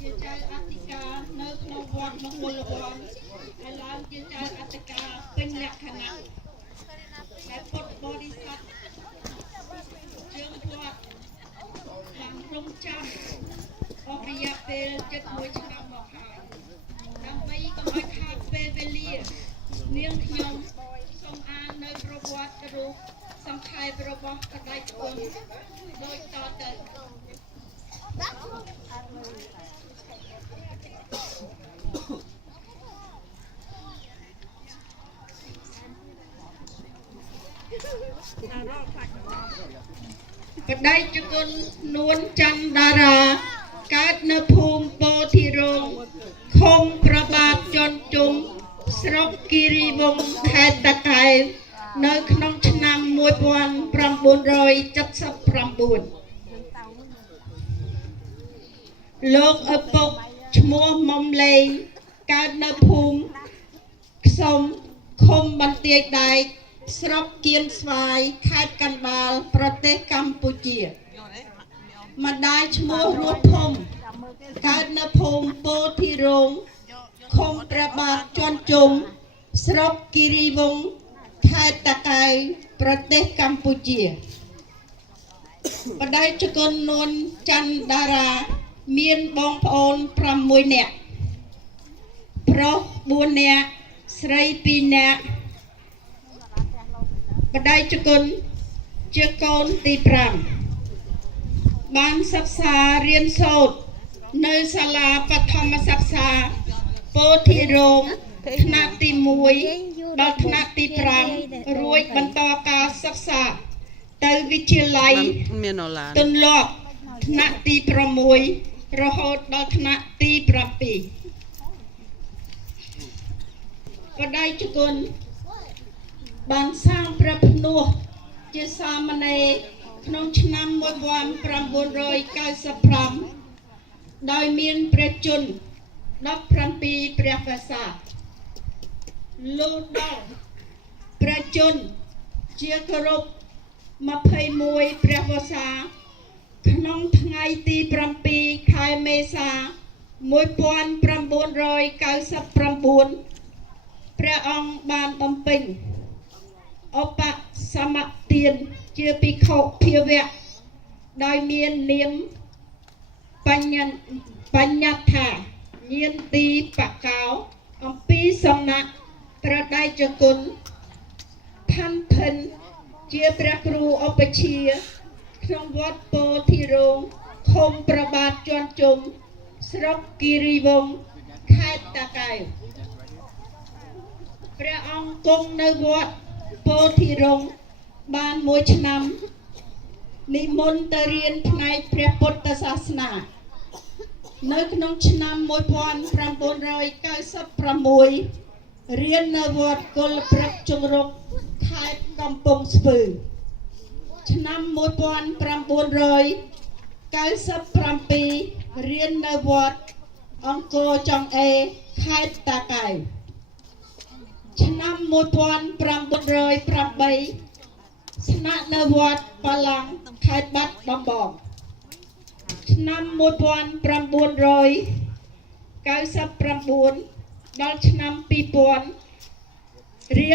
ជាចៅអធិការនៅក្នុងវត្តមង្គលវត្តហើយឡើងជាចៅអធិការពេញលក្ខណៈដែលពុទ្ធបរិស័ទយើងគាត់បានរំចាំអស់រយៈពេល71ឆ្នាំមកហើយដើម្បីកុំឲ្យខាតពេលវេលានាងខ្ញុំសូមអាននៅប្រវត្តិរូបសង្ខេបរបស់បដិគុណដូចតទៅបដិគុណនួនច័ន្ទតារាកើតនៅភូមិពោធិរងឃុំប្របាទជន់ជុំស្រុកគិរីវង្សខេត្តតាកែវនៅក្នុងឆ្នាំ1979លោកឪពុកឈ្មោះមុំលេងកើតនៅភូមិខ្សុំឃុំបន្ទាយដែកស្រុកគៀនស្វាយខេត្តកណ្ដាលប្រទេសកម្ពុជាម្ដាយឈ្មោះរស់ភុំកើតនៅភូមិពោធិរងឃុំព្រះបាទជន់ជុំស្រុកគិរីវង្សខេត្តតាកែវប្រទេសកម្ពុជាបដិគុណនួនច័ន្ទតារាមានបងប្អូន6នាក់ប្រុស4នាក់ស្រី2នាក់បដិគុណជាកូនទី5បានសិក្សារៀនសូត្រនៅសាលាបឋមសិក្សាពោធិរងថ្នាក់ទី1ដល់ថ្នាក់ទី5រួចបន្តការសិក្សាទៅវិទ្យាល័យទន្លប់ថ្នាក់ទី6រហូតដល់ថ្នាក់ទី7បដិគុណបានសាងព្រះភ្នោះជាសាមណេរក្នុងឆ្នាំ1995ដោយមានព្រះជន្ម17ព្រះវស្សាលុះដល់ព្រះជន្មជាគោរព21ព្រះវស្សាក្នុងថ្ងៃទី7ខែមេសា1999ព្រះអង្គបានបំពេញឧបសមទានជាភិក្ខុភាវៈដោយមាននាមបញ្ញត្ថាញាណទីបកោអំពីសំណាក់ព្រះដៃជគុណផាន់ភិនជាព្រះគ្រូឧបជាក្នុងវត្តពោធិរងឃុំប្របាទជន់ជុំស្រុកគិរីវង្សខេត្តតាកែវព្រះអង្គគង់នៅវត្តពោធិរងបាន1ឆ្នាំនិមន្តទៅរៀនផ្នែកព្រះពុទ្ធសាសនានៅក្នុងឆ្នាំ1996រៀននៅវត្តគុលព្រឹកជង្រុកខេត្តកំពង់ស្ពឺឆ្នាំ1997រៀននៅវត្តអង្គរចង្អេរខេត្តតាកែវឆ្នាំ1908ស្នាក់នៅវត្តបាឡាំងខេត្តបាត់ដំបងឆ្នាំ1999ដល់ឆ្នាំ2000រៀន